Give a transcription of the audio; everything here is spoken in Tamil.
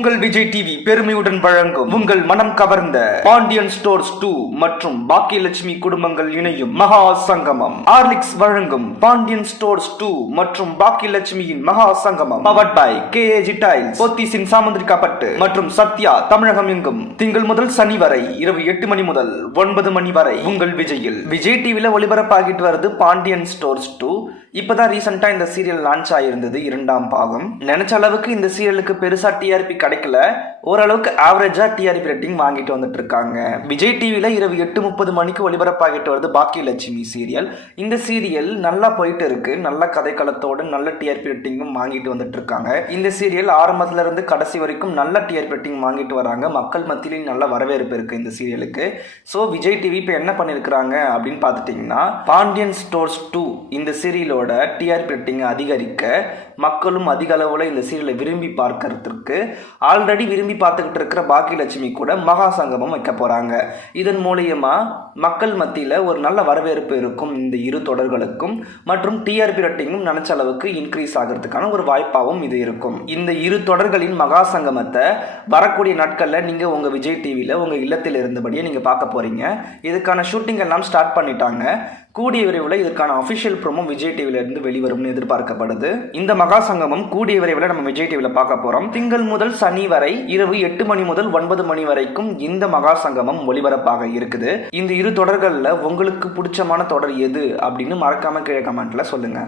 உங்கள் விஜய் டிவி பெருமையுடன் வழங்கும் உங்கள் மனம் கவர்ந்த பாண்டியன் ஸ்டோர்ஸ் 2 மற்றும் பாக்கியலட்சுமி குடும்பங்கள் இணையும் மகா சங்கமம். ஹார்லிக்ஸ் வழங்கும் பாண்டியன் ஸ்டோர்ஸ் 2 மற்றும் பாக்கியலட்சுமியின் Maha Sangamam powered by KAG tiles, போத்தீஸின் சாமுந்திரிகா பட்டு மற்றும் சத்யா தமிழகம் எங்கும் திங்கள் முதல் சனி வரை இரவு 8 மணி முதல் 9 மணி வரை உங்கள் விஜயில். விஜய் டிவில ஒளிபரப்பாகிட்டு வருது பாண்டியன் ஸ்டோர்ஸ் 2. இப்பதான் ரீசெண்டா இந்த சீரியல் லான்ச் ஆயிருந்தது, 2ஆம் பாகம். நினைச்ச அளவுக்கு இந்த சீரியலுக்கு பெருசா டிஆர்பி கிடைக்கல, ஓரளவுக்கு ஆவரேஜா டிஆர்பி ரேட்டிங் வாங்கிட்டு வந்துட்டு இருக்காங்க. விஜய் டிவில இரவு 8:30 மணிக்கு ஒளிபரப்பாகிட்டு வருது பாக்கியலட்சுமி சீரியல். இந்த சீரியல் நல்லா போயிட்டு இருக்கு, நல்ல கதைக்களத்தோடு நல்ல டிஆர்பி ரேட்டிங்கும் வாங்கிட்டு வந்துட்டு இருக்காங்க. இந்த சீரியல் ஆரம்பத்துல இருந்து கடைசி வரைக்கும் நல்ல டிஆர்பி ரேட்டிங் வாங்கிட்டு வராங்க. மக்கள் மத்தியிலும் நல்ல வரவேற்பு இருக்கு இந்த சீரியலுக்கு. ஸோ விஜய் டிவி இப்போ என்ன பண்ணிருக்கிறாங்க அப்படின்னு பார்த்துட்டீங்கன்னா, பாண்டியன் ஸ்டோர்ஸ் 2 இந்த சீரியலோட டிஆர்பி ரேட்டிங் அதிகரிக்க, மக்களும் அதிக அளவுல இந்த சீரியலை விரும்பி பார்க்கறதுக்கு ஆல்ரெடி விரும்பி பார்த்துக்கிட்டு இருக்கிற பாக்கியலட்சுமி கூட மகா சங்கமம் வைக்க போறாங்க. இதன் மூலியமா மக்கள் மத்தியில ஒரு நல்ல வரவேற்பு இருக்கும் இந்த இரு தொடர்களுக்கும், மற்றும் டிஆர்பி ரேட்டிங்கும் நினைச்ச அளவுக்கு இன்க்ரீஸ் ஆகிறதுக்கான ஒரு வாய்ப்பாகவும் இது இருக்கும். இந்த இரு தொடர்களின் மகா சங்கமத்தை வரக்கூடிய நாட்கள்ல நீங்க உங்க விஜய் டிவில உங்க இல்லத்தில் இருந்தபடியே நீங்க பார்க்க போறீங்க. இதுக்கான ஷூட்டிங் எல்லாம் ஸ்டார்ட் பண்ணிட்டாங்க. கூடிய விரைவில் இதற்கான அஃபிஷியல் ப்ரோமோ விஜய் டிவில இருந்து வெளிவரும்னு எதிர்பார்க்கப்படுது. இந்த மகா சங்கமம் கூடிய விரைவில் நம்ம விஜய் டிவில பார்க்க போறோம். திங்கள் முதல் சனி வரை இரவு 8 மணி முதல் 9 மணி வரைக்கும் இந்த மகா சங்கமம் ஒளிபரப்பாக இருக்குது. இந்த இரு தொடர்கள்ல உங்களுக்கு பிடிச்சமான தொடர் எது அப்படின்னு மறக்காம கீழே கமெண்ட்ல சொல்லுங்க.